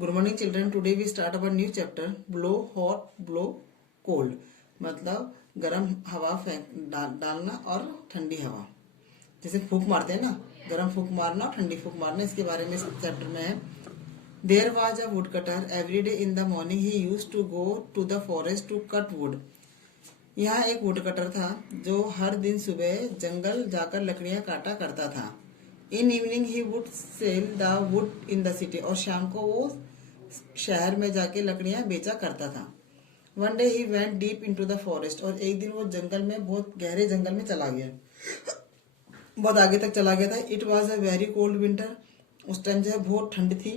Good morning children, today we start our new chapter blow hot blow cold. मतलब गर्म हवा फेंक डालना और ठंडी हवा, जैसे फूंक मारते हैं ना, गर्म फूंक मारना और ठंडी फूंक मारना, इसके बारे में इस चैप्टर में है। There was a wood cutter every day in the morning he used to go to the forest to cut wood. यहाँ एक वुड कटर था जो हर दिन सुबह जंगल जाकर लकड़ियां काटा करता था। In evening he would sell the wood in the city, और शाम को वो शहर में जाके लकड़ियां बेचा करता था। One day he went deep into the forest, और एक दिन वो जंगल में, बहुत गहरे जंगल में चला गया, बहुत आगे तक चला गया था। It was a very cold winter, उस टाइम जो है बहुत ठंड थी।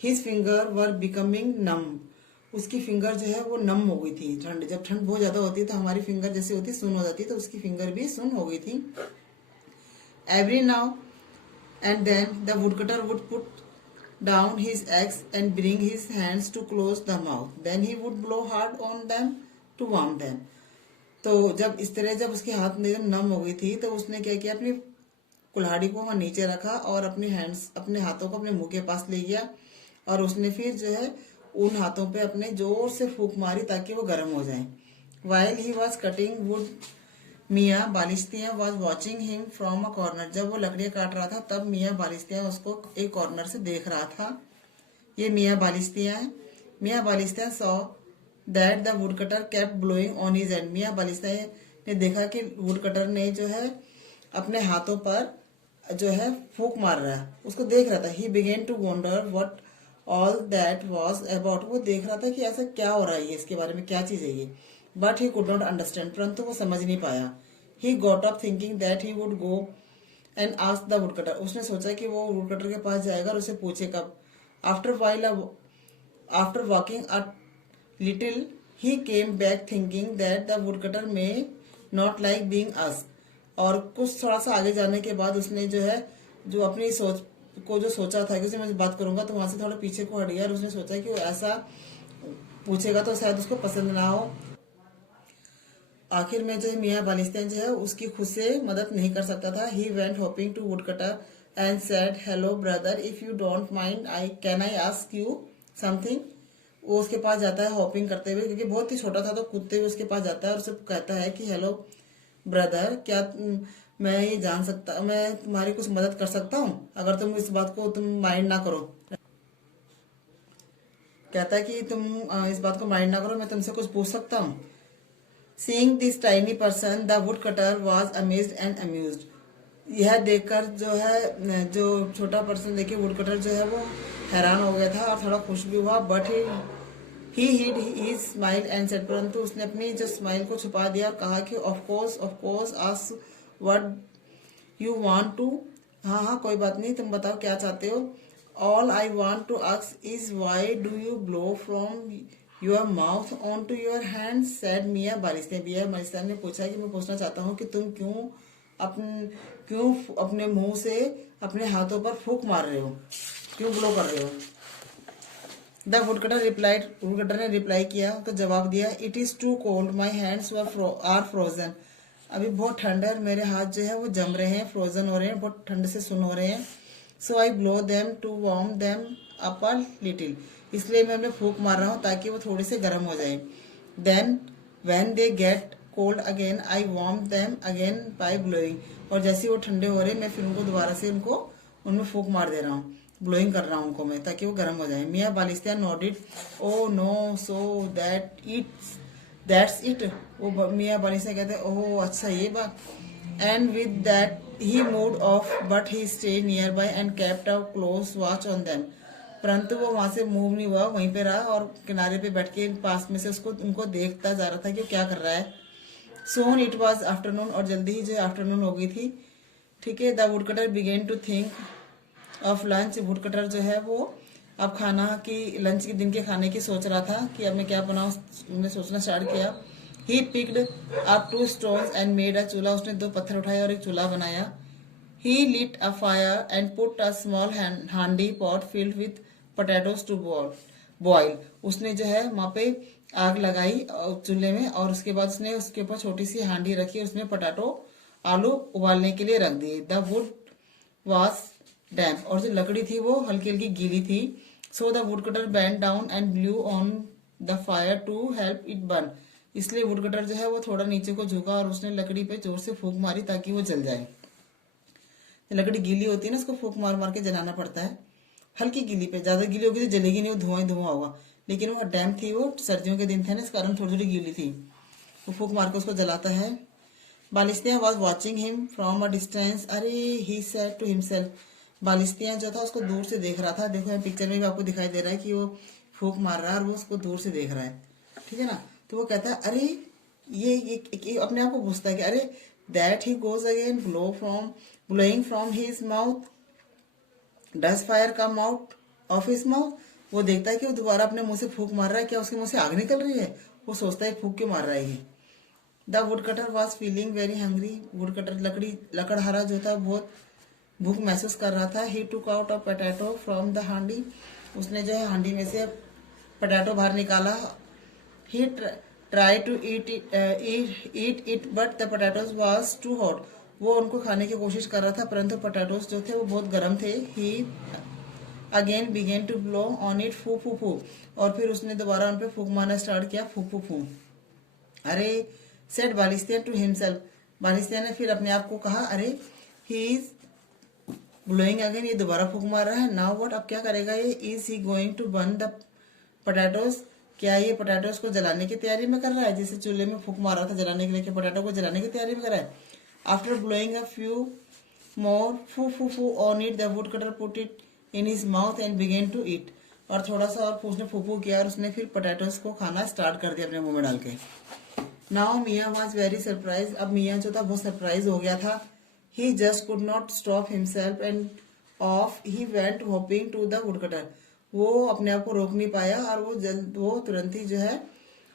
हिज फिंगर वर बिकमिंग नम, उसकी फिंगर जो है वो नम हो गई थी। ठंड, जब ठंड बहुत ज्यादा होती है तो हमारी फिंगर जैसे होती सुन हो जाती है, तो उसकी फिंगर भी सुन हो गई थी। Every now and then the woodcutter would put down his axe and bring his hands to close the mouth. Then he would blow hard on them to warm them. तो जब इस तरह जब उसके हाथ में नम हो गई थी तो उसने क्या किया, अपनी कुल्हाड़ी को वहां नीचे रखा और अपने हाथों को अपने मुंह के पास ले गया, और उसने फिर जो है उन हाथों पे अपने जोर से फूंक मारी ताकि वो गर्म हो जाए। While he was cutting wood, मियाँ बालिस्तियाँ was watching him from a corner. जब वो लकड़ियां काट रहा था तब मियाँ बालिस्तियाँ उसको एक कॉर्नर से देख रहा था। ये मियाँ बालिस्तियाँ है। मियाँ बालिस्तियाँ saw that the wood cutter kept blowing on his hand. मियाँ बालिस्तियाँ ने देखा कि वुड कटर ने जो है अपने हाथों पर जो है फूंक मार रहा है, उसको देख रहा था। He began to wonder what all that was about. वो देख रहा था कि ऐसा क्या हो रहा है, इसके बारे में क्या चीज है ये। But he could not understand, परंतु वो समझ नहीं पाया। He got up thinking that he would go and ask the wood cutter. उसने सोचा कि वो वुड कटर के पास जाएगा और उसे पूछेगा। After walking a little he came back thinking that the wood cutter may not like being asked. और कुछ थोड़ा सा आगे जाने के बाद उसने जो है जो अपनी सोच को जो सोचा था कि उससे मैं बात करूंगा, तो वहां से थोड़ा पीछे को हट गया और उसने सोचा कि वो ऐसा पूछेगा तो शायद उसको पसंद ना हो। आखिर में जो है मियाँ बालिस्तान जो है उसकी खुद से मदद नहीं कर सकता था। He went hopping to wood cutter and said hello brother if you don't mind I ask you something. वो उसके पास जाता है हॉपिंग करते हुए, क्योंकि बहुत ही छोटा था, तो कूदते हुए उसके पास जाता है और उसे कहता है कि हेलो ब्रदर, क्या मैं ये जान सकता, मैं तुम्हारी कुछ मदद कर सकता हूँ अगर तुम इस बात को तुम माइंड ना करो। कहता है कि तुम इस बात को माइंड ना करो, मैं तुमसे कुछ पूछ सकता हूँ। Seeing this tiny person, the woodcutter was amazed and amused. यह देखकर जो है जो छोटा पर्सन देखे वुडकटर जो है वो हैरान हो गया था और थोड़ा खुश भी हुआ। But he hide his smile and said, परंतु उसने अपनी जो स्माइल को छुपा दिया और कहा कि of course ask what you want to. हाँ हाँ, कोई बात नहीं, तुम बताओ क्या चाहते हो। All I want to ask is why do you blow from your mouth on to your hand, said Miyan Balistan. मियाँ बालिस्तान ने पूछा कि मैं पूछना चाहता हूँ कि तुम क्यों अपने मुंह से अपने हाथों पर फूंक मार रहे हो, क्यों ब्लो कर रहे हो। द वुडकटर ने रिप्लाई किया, तो जवाब दिया, it is too cold my hands are frozen. अभी बहुत ठंड है और मेरे हाथ जो है वो जम रहे हैं, फ्रोजन हो रहे हैं, बहुत ठंड से सुन हो रहे हैं। So I blow them to warm them up a little, इसलिए मैं उन्हें फूंक मार रहा हूँ ताकि वो थोड़ी से गर्म हो जाए। Then when they get cold again I warm them again by blowing, और जैसे वो ठंडे हो रहे मैं फिर उनको दोबारा से उनमें फूंक मार दे रहा हूँ, ब्लोइंग कर रहा हूँ उनको मैं, ताकि वो गर्म हो जाए। मियाँ बालिस्तान nodded, oh no so that's it. वो मियाँ बालिस्तान कहते हैं, ओह अच्छा ये बात। And with that he moved off, but he stay near by and kept a close watch on them. परंतु वो वहां से मूव नहीं हुआ, वहीं पे रहा और किनारे पे बैठ के पास में से उनको देखता जा रहा था कि वो क्या कर रहा है। सोन इट वॉज आफ्टरनून, और जल्दी ही जो आफ्टरनून हो गई थी। ठीक है। The woodcutter began to think of lunch. Woodcutter जो है वो अब खाना की लंच के दिन के खाने की सोच रहा था कि अब मैं क्या बनाऊं, उसने सोचना स्टार्ट किया। He picked up 2 stones and made a चूल्हा, उसने 2 पत्थर उठाए और एक चूल्हा बनाया। ही lit a fire and put a small handi pot filled with potatoes to boil। उसने जो है वहां पे आग लगाई चूल्हे में, और उसके बाद उसने उसके ऊपर छोटी सी हांडी रखी, उसमें पटाटो आलू उबालने के लिए रख दिए। द वुड वॉज डैम्प, और जो लकड़ी थी वो हल्की हल्की गीली थी। So the wood cutter bent down and blew on the fire to help it burn. इसलिए वुड कटर जो है वो थोड़ा नीचे को झुका और उसने लकड़ी पे जोर से फूंक मारी ताकि वो जल जाए। लकड़ी गीली होती है ना, उसको फूंक मार मार के जलाना पड़ता है। हल्की गीली पे, ज्यादा गीली होगी तो जलेगी नहीं, वो धुआं ही धुआं होगा। लेकिन वो डैम थी, वो सर्दियों के दिन थे ना, इस कारण थोड़ी थोड़ी गीली थी। वो फूंक मार के उसको जलाता है। बालिस्तियां was watching him from a distance. अरे ही सेड टू हिमसेल्फ। बालिस्तियां जो था उसको दूर से देख रहा था। देखो यहाँ पिक्चर में भी आपको दिखाई दे रहा है कि वो फूंक मार रहा है और वो उसको दूर से देख रहा है, ठीक है ना। तो वो कहता है अरे ये अपने आप को पूछता है कि अरे that he goes again blowing from his mouth, does fire come out of his mouth. वो देखता है कि वो दोबारा अपने मुंह से फूंक मार रहा है, क्या उसके मुंह से आग निकल रही है। वो सोचता है फूंक क्यों मार रहा है ये। The wood cutter was feeling very hungry. Wood cutter लकड़हारा जो था बहुत भूख महसूस कर रहा था। He took out a potato from the handi. उसने जो है हांडी में से पोटैटो बाहर निकाला। He try to eat it but the potatoes was too hot. वो उनको खाने की कोशिश कर रहा था परंतु पोटैटोज जो थे वो बहुत गर्म थे। He again began to blow on it, फू फू फू। और फिर उसने दोबारा उन पे फूंक मारना स्टार्ट किया, फू फू फू। अरे सेड बालिस्तियन टू हिमसेल्फ। बालिस्तियन ने फिर अपने आप को कहा अरे ही इज ब्लोइंग अगेन, ये दोबारा फूंक मार रहा है। नाउ व्हाट, अब क्या करेगा ये। Is he going to burn the potatoes. क्या ये पोटैटोज को जलाने की तैयारी में कर रहा है, जैसे चूल्हे में फूंक मार रहा था जलाने के लिए, कि पोटैटो को जलाने की तैयारी में कर रहा है। After blowing a few more phoo फू phoo on it, the wood cutter put it in his mouth and began to eat. और थोड़ा सा और उसने फू फू किया और उसने फिर पोटैटोज को खाना स्टार्ट कर दिया अपने मुंह में डाल के। नाउ मियाँ वॉज वेरी सरप्राइज। अब मियाँ जो था बहुत सरप्राइज हो गया था। He just could not stop himself and off he went hopping to the wood cutter. वो अपने आप को रोक नहीं पाया और वो तुरंत ही जो है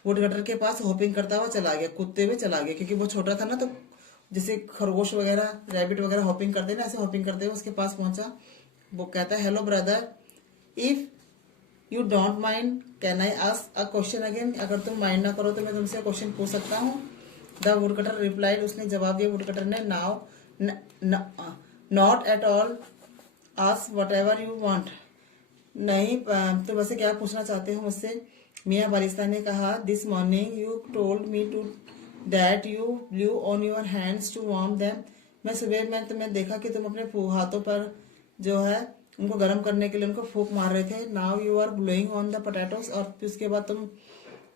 वुड कटर के पास होपिंग करता हुआ चला गया, कूदते हुए चला गया। क्योंकि वो छोटा था ना, तो जैसे खरगोश वगैरह रैबिट वगैरह होपिंग करते ना, ऐसे होपिंग करते हुए उसके पास पहुंचा। वो कहता है hello brother, if you don't mind can I ask a question again. अगर तुम माइंड ना करो तो मैं तुमसे क्वेश्चन पूछ सकता हूँ। The wood cutter replied. उसने जवाब दिया वुड कटर ने, now not at all, ask what ever you want. नहीं, तो वैसे क्या पूछना चाहते हो मुझसे। मियाँ बालिस्ता ने कहा, this morning you told me to that you blew on your hands to warm them. मैं सुबह में तुम्हें देखा कि तुम अपने हाथों पर जो है उनको गर्म करने के लिए उनको फूंक मार रहे थे। Now you are blowing on the potatoes. और फिर उसके बाद तुम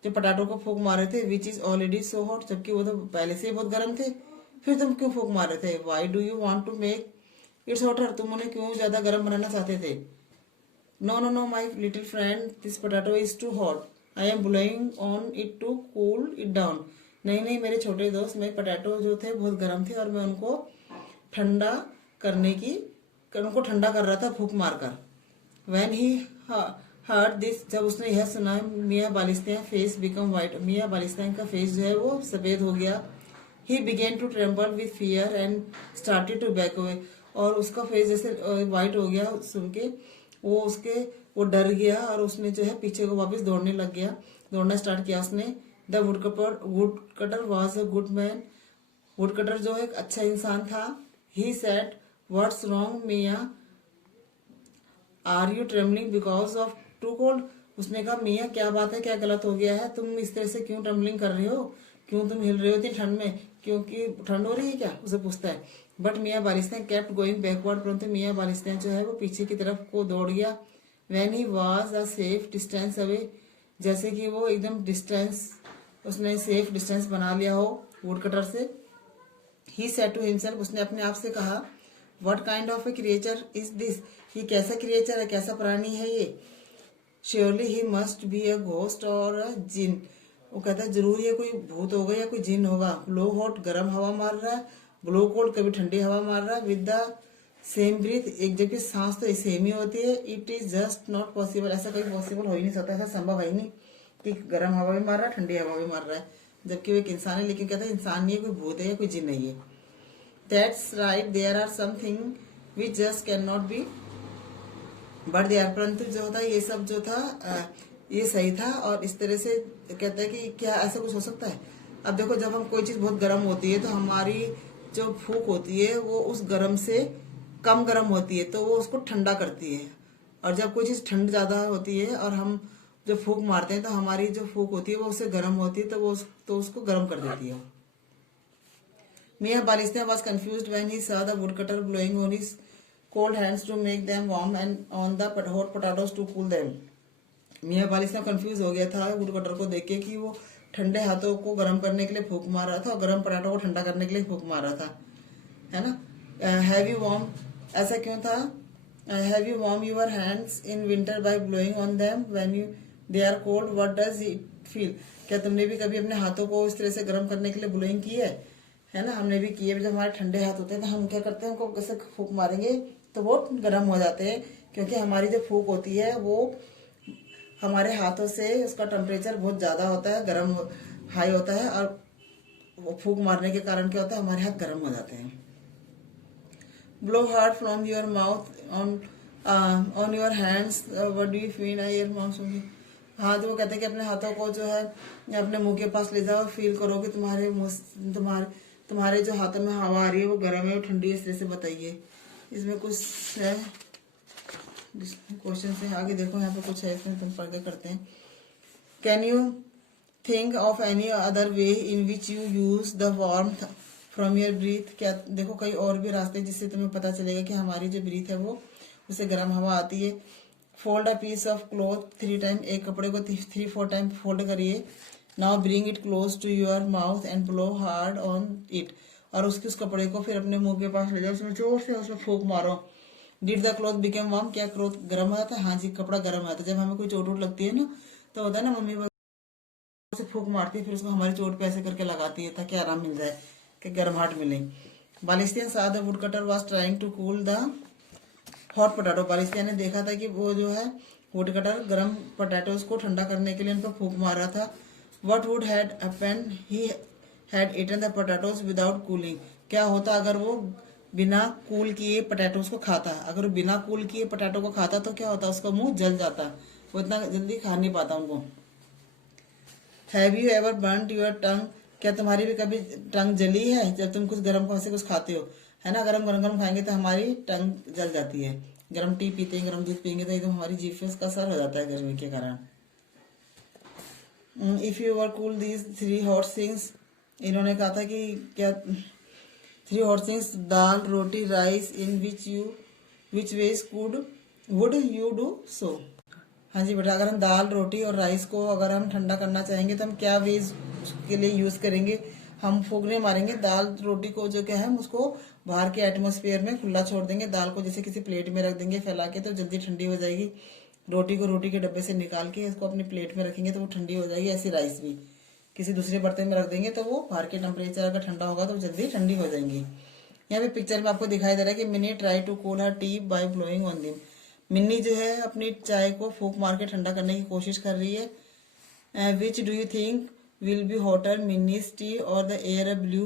जो पोटैटो को फूंक मार रहे थे, which is already so hot, जबकि वो तो पहले से ही बहुत गर्म थे। फिर तुम क्यों फूंक मार रहे थे। Why do you want to make its hotter. तुम उन्हें क्यों ज्यादा गर्म बनाना चाहते थे। No no no my little friend, this potato is too hot, I am blowing on it to cool it down. नहीं नहीं मेरे छोटे दोस्त, मेरे पोटैटो जो थे बहुत गर्म थे और मैं उनको ठंडा करने की उनको ठंडा कर रहा था फूंक मारकर। When he heard this, जब उसने यह सुना, मियाँ बालिस्तान फेस बिकम वाइट। मियाँ बालिस्तान का फेस जो है वो सफेद हो गया। He began to tremble with fear and started to back away। और उसका फेस जैसे वाइट हो गया सुन के, वो डर गया और उसने जो है पीछे को वापस दौड़ने लग गया, दौड़ना स्टार्ट किया उसने। The wood cutter was a good man. Wood cutter जो एक अच्छा इंसान था। He said, what's wrong Miyan, are you trembling because of too cold. उसने कहा मियाँ क्या बात है, क्या गलत हो गया है, तुम इस तरह से क्यों ट्रेमलिंग कर रहे हो, क्यों तुम हिल रहे हो इतनी ठंड में, क्योंकि ठंड हो रही है क्या, उसे पूछता है। बट मियाँ बालिस्तान केप्ट गोइंग बैकवर्ड। परंतु मियाँ बालिस्तान जो है वो पीछे की तरफ को दौड़ गया। When he was a safe distance away, जैसे कि वो एकदम डिस्टेंस, उसने सेफ डिस्टेंस बना लिया हो वुड कटर से। ही सेड टू हिमसेल्फ, उसने अपने आप से कहा, what kind of A creature is this, ये कैसा क्रिएचर है, कैसा प्राणी है ये। Surely he must be a ghost और अ जिन। वो कहता है जरूर ये कोई भूत होगा या कोई जिन होगा। ब्लो हॉट, गर्म हवा मार रहा है, ब्लो कोल्ड, कभी ठंडी हवा मार रहा है, विद द सेम ब्रीथ, एक जबकि सांस तो सेम ही होती है। It is just not possible, ऐसा कहीं पॉसिबल हो ही नहीं सकता, ऐसा संभव है ही नहीं कि गर्म हवा भी मार रहा है, ठंडी हवा भी मार रहा है, जबकि वो एक इंसान है। लेकिन कहता है इंसान नहीं है, कोई भूत है या कोई जिन नहीं है। That's right, there are something which just cannot be but they are। परंतु जो होता है ये सब जो था ये सही था। और इस तरह से कहता है कि क्या ऐसा कुछ हो सकता है। अब देखो, जब हम कोई चीज बहुत गर्म होती है तो हमारी जो फूंक होती है वो उस गर्म से कम गर्म होती है, तो वो उसको ठंडा करती है। और जब कोई चीज़ ठंड ज़्यादा होती है और हम जब फूंक मारते हैं तो हमारी जो फूंक होती है वो उससे गर्म होती है, तो उसको गर्म कर देती है। Mia Balisna was confused when he saw the woodcutter blowing on his cold hands to make them warm and on the hot potatoes to cool them. मियाँ बालिस्ना कंफ्यूज हो गया था वुडकटर को देख के कि वो ठंडे हाथों को गर्म करने के लिए फूंक मार रहा था और गर्म पटाटों को ठंडा करने के लिए फूंक मार रहा था, है ना। हैव यू वार्म, ऐसा क्यों था? Have you warm your hands in winter by blowing on them when you they are cold, what does it feel? क्या तुमने भी कभी अपने हाथों को इस तरह से गर्म करने के लिए ब्लोइंग की है ना। हमने भी किए। जब हमारे ठंडे हाथ होते हैं तो हम क्या करते हैं, उनको कैसे फूंक मारेंगे तो वो गर्म हो जाते हैं, क्योंकि हमारी जो फूंक होती है वो हमारे हाथों से उसका टेम्परेचर बहुत ज़्यादा होता है, गर्म हाई होता है, और वो फूंक मारने के कारण क्या होता है, हमारे हाथ गर्म हो जाते हैं। Blow hard from your mouth on your hands, what do you feel your mouth. हाँ, तो वो कहते हैं कि अपने हाथों को जो है अपने मुंह के पास ले जाओ और फील करो कि तुम्हारे जो हाथों में हवा आ रही है वो गर्म है, वो ठंडी है, इस तरह से बताइए। इसमें कुछ है क्वेश्चन से आगे देखो, यहाँ पे कुछ है, इसमें तुम पढ़ के करते हैं। Can you think of any other way in which you use the warmth from your breathe. क्या देखो कई और भी रास्ते जिससे तुम्हें पता चलेगा कि हमारी जो ब्रीथ है वो उससे गर्म हवा आती है। Fold a piece of cloth 3 time, एक कपड़े को 3-4 टाइम फोल्ड करिए। Now bring it close to your mouth and blow hard on it, और उस कपड़े को फिर अपने मुंह के पास ले जाओ, उसमें जोर से उसमें फूंक मारो। Did the cloth become warm, क्या क्लॉथ गर्म हो जाता है? हाँ जी, कपड़ा गर्म हो जाता है। जब हमें कोई चोट वोट लगती है ना तो होता है ना, मम्मी से फूंक मारती है, फिर उसको हमारी चोट पे ऐसे करके लगाती है ताकि आराम मिल जाए, कि गर्माहट मिले। बालिस्तियन saw the woodcutter was trying to cool the hot potato. बालिस्तियन ने देखा था कि वो जो है वुडकटर गर्म पोटैटोज को ठंडा करने के लिए उन पर फूंक मार रहा था। What would had happened he had eaten the potatoes without cooling, क्या होता अगर वो बिना कूल किए पोटैटोज को खाता? अगर वो बिना कूल किए पोटैटो को खाता तो क्या होता, उसका मुंह जल जाता, वो इतना जल्दी खा नहीं पाता उनको। Have you ever burned your tongue, क्या तुम्हारी भी कभी टंग जली है जब तुम कुछ गर्म से कुछ खाते हो, है ना। गरम खाएंगे तो हमारी टंग जल जाती है। गर्म टी पीते हैं, गर्म दूध पियेंगे तो एकदम हमारी जीभ पे उसका असर हो जाता है गर्मी के कारण। If you were cool these 3 hot things, इन्होंने कहा था कि क्या 3 hot things, dal roti rice, in which ways would you do so. हाँ जी बेटा, अगर हम दाल रोटी और राइस को अगर हम ठंडा करना चाहेंगे तो हम क्या वेज के लिए यूज करेंगे? हम फूकने मारेंगे दाल रोटी को, जो क्या है हम उसको बाहर के एटमोसफेयर में खुला छोड़ देंगे। दाल को जैसे किसी प्लेट में रख देंगे फैला के तो जल्दी ठंडी हो जाएगी। रोटी को रोटी के डब्बे से निकाल के इसको अपनी प्लेट में रखेंगे तो वो ठंडी हो जाएगी। ऐसे राइस भी किसी दूसरे बर्तन में रख देंगे तो वो बाहर के टेम्परेचर अगर ठंडा होगा तो जल्दी ठंडी हो जाएंगी। यहाँ पे पिक्चर में आपको दिखाई दे रहा है कि Minnie try to cool her tea by blowing on them. Minnie जो है अपनी चाय को फूंक मार के ठंडा करने की कोशिश कर रही है। Which do you think will be hotter, Minnie's tea और the air blew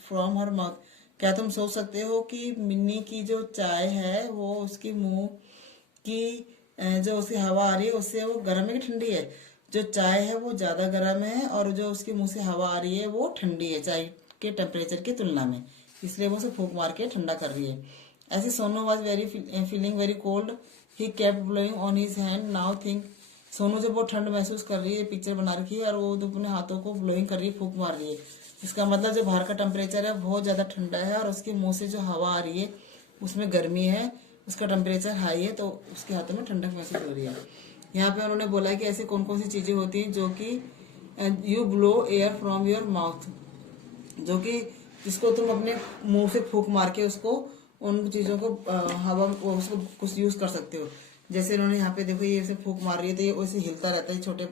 from her mouth. क्या तुम सोच सकते हो कि मिन्नी की जो चाय है वो उसकी मुंह की जो उसकी हवा आ रही है उससे वो गर्म है कि ठंडी है? जो चाय है वो ज़्यादा गर्म है और जो उसके मुंह से हवा आ रही है वो ठंडी है चाय के टेम्परेचर की तुलना में, इसलिए वो उसे फूंक मार के ठंडा कर रही है। ऐसे Sonu was feeling very cold, he kept blowing on his hand. Now think, Sonu जब बहुत ठंड महसूस कर रही है, पिक्चर बना रखी है और वो अपने हाथों को ब्लोइंग कर रही है, फूंक मार रही है। इसका मतलब जो बाहर का टेम्परेचर है बहुत ज़्यादा ठंडा है और उसके मुंह से जो हवा आ रही है उसमें गर्मी है, उसका टेम्परेचर हाई है, तो उसके हाथों में ठंडक महसूस हो रही है। यहाँ पे उन्होंने बोला है कि ऐसे कौन कौन सी चीज़ें होती हैं जो कि you blow air from your mouth, जो कि जिसको तुम अपने मुंह से फूंक मार के उसको उन चीज़ों को हवा उसको कुछ यूज़ कर सकते हो। जैसे इन्होंने यहाँ पे देखो ये ऐसे फूंक मार रही है तो ये वैसे हिलता रहता है। छोटे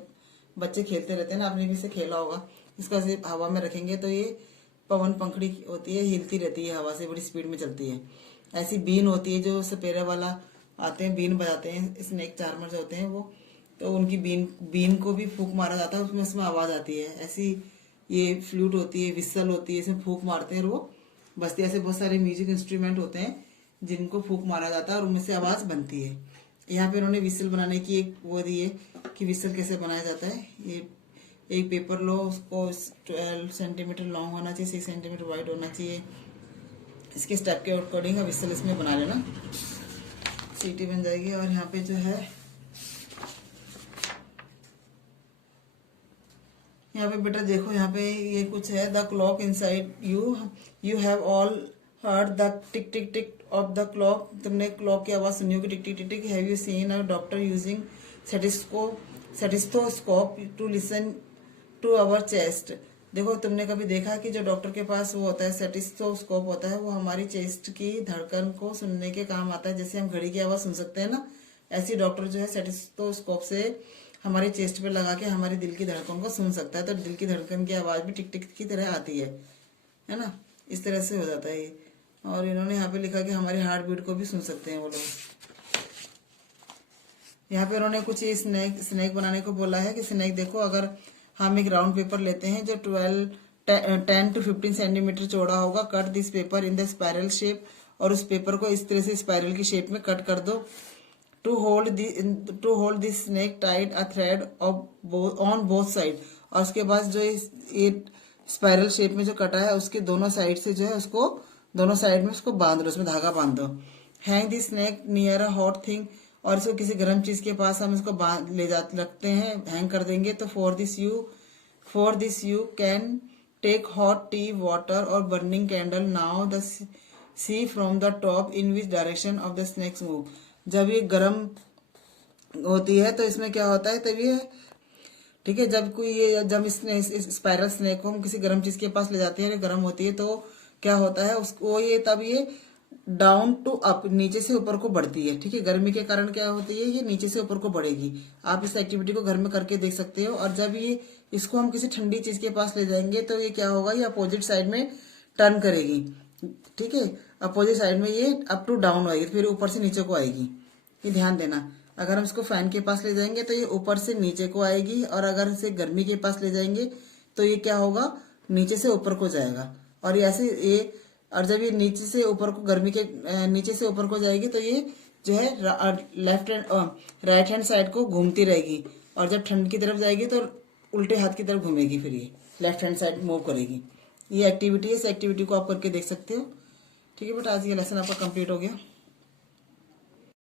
बच्चे खेलते रहते हैं ना, आपने भी इसे खेला होगा। इसको ऐसे हवा में रखेंगे तो ये पवन पंखड़ी होती है, हिलती रहती है हवा से, बड़ी स्पीड में चलती है। ऐसी बीन होती है जो सपेरे वाला आते हैं, बीन बजाते हैं, स्नेक चार्मर जो होते हैं वो, तो उनकी बीन को भी फूंक मारा जाता है, उसमें आवाज़ आती है। ऐसी ये फ्लूट होती है, विसल होती है, इसमें फूंक मारते हैं और वो बस्ती। ऐसे बहुत सारे म्यूजिक इंस्ट्रूमेंट होते हैं जिनको फूंक मारा जाता है और उनमें से आवाज़ बनती है। यहाँ पे उन्होंने विसल बनाने की एक वो दी है कि विसल कैसे बनाया जाता है। ये एक पेपर लो, उसको 12 सेंटीमीटर लॉन्ग होना चाहिए, 6 सेंटीमीटर वाइड होना चाहिए। इसके स्टेप के अकॉर्डिंग विसल इसमें बना लेना। सीटी बन जाएगी। और यहाँ पे जो है, यहाँ पे बेटा देखो, यहाँ पे ये कुछ है, the clock inside you have all heard the tick tick tick of the clock. तुमने क्लॉक की आवाज सुनी होगी, tick tick tick tick. Have you seen a doctor using stethoscope to listen to our chest. देखो, तुमने कभी देखा कि जो डॉक्टर के पास वो होता है सेटिस्कोप होता है, वो हमारी चेस्ट की धड़कन को सुनने के काम आता है। जैसे हम घड़ी की आवाज सुन सकते हैं ना, ऐसी डॉक्टर जो है सेटिस्कोप से हमारे चेस्ट पे लगा के हमारी दिल की धड़कन को सुन सकता है। तो दिल की धड़कन की आवाज भी टिक टिक की तरह आती है ना। इस तरह से हो जाता है ये। और इन्होंने यहाँ पे लिखा कि हमारी हार्ट बीट को भी सुन सकते हैं वो लोग। यहाँ पे उन्होंने कुछ ये स्नैक बनाने को बोला है कि स्नैक देखो, अगर हम एक राउंड पेपर लेते हैं जो 10 to 15 सेंटीमीटर चौड़ा होगा, cut this paper in the spiral shape, और उस पेपर को इस तरह से स्पाइरल की शेप में कट कर दो। To hold this snake tight a thread on both side, और उसके बाद जो ये स्पाइरल शेप में जो कटा है उसके दोनों साइड से जो है उसको दोनों साइड में उसको बांध दो, उसमें धागा बांध दो। Hang this snake near a hot thing, और इसको किसी गर्म चीज के पास हम इसको ले जाते रखते हैं, हैंग कर देंगे। तो for this you can take hot tea water और burning candle. Now the see from the top in which direction of the snakes move. जब ये गर्म होती है तो इसमें क्या होता है, तब ये ठीक है, जब इस स्पाइरल स्नेक को हम किसी गर्म चीज के पास ले जाते हैं, गर्म होती है, तो क्या होता है उसको तब ये डाउन टू अप, नीचे से ऊपर को बढ़ती है। ठीक है, गर्मी के कारण क्या होती है, ये नीचे से ऊपर को बढ़ेगी। आप इस एक्टिविटी को घर में करके देख सकते हो। और जब ये इसको हम किसी ठंडी चीज के पास ले जाएंगे तो ये क्या होगा, ये अपोजिट साइड में टर्न करेगी। ठीक है, अपोजिट साइड में ये अप टू डाउन आएगी, फिर ऊपर से नीचे को आएगी। ये ध्यान देना। अगर हम इसको फैन के पास ले जाएंगे तो ये ऊपर से नीचे को आएगी, और अगर इसे गर्मी के पास ले जाएंगे तो ये क्या होगा, नीचे से ऊपर को जाएगा। और और जब ये नीचे से ऊपर को नीचे से ऊपर को जाएगी तो ये जो है राइट हैंड साइड को घूमती रहेगी, और जब ठंड की तरफ जाएगी तो उल्टे हाथ की तरफ घूमेगी, फिर ये लेफ्ट हैंड साइड मूव करेगी। ये एक्टिविटी है, इस एक्टिविटी को आप करके देख सकते हो। ठीक है बेटा, आज ये लेसन आपका कंप्लीट हो गया।